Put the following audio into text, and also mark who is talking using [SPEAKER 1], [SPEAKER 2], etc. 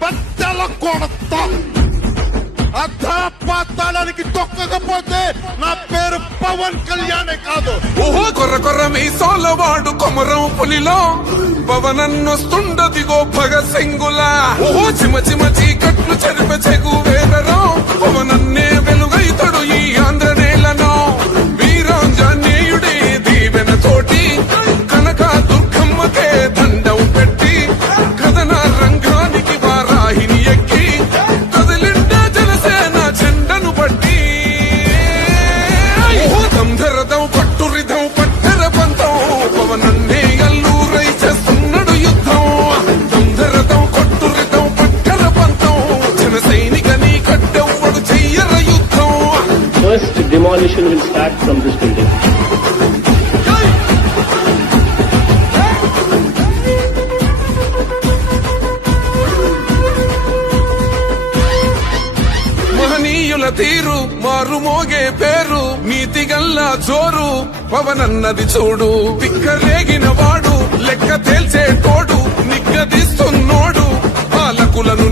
[SPEAKER 1] బట్టల కొడతా అధాపాతాళానికి తొక్కకపోతే నా పేరు పవన్ కళ్యాణే కాదు.
[SPEAKER 2] ఓహో కొర్ర కొర్ర మీ సోలవాడు కొమరం పులిలో. పవనన్నొస్తుండదిగో భగత్ సింగులా. ఓహో చిమ చిమ చీకట్లు
[SPEAKER 3] first demolition will start from this building.
[SPEAKER 2] మహనీయుల తీరు మారు మోగే పేరు నీతి గల్ల జోరు పవనన్నది చూడు పిక్క రేగిన వాడు లెక్క తేల్చే తోడు నిగ్గ తీస్తున్నోడు పాలకులను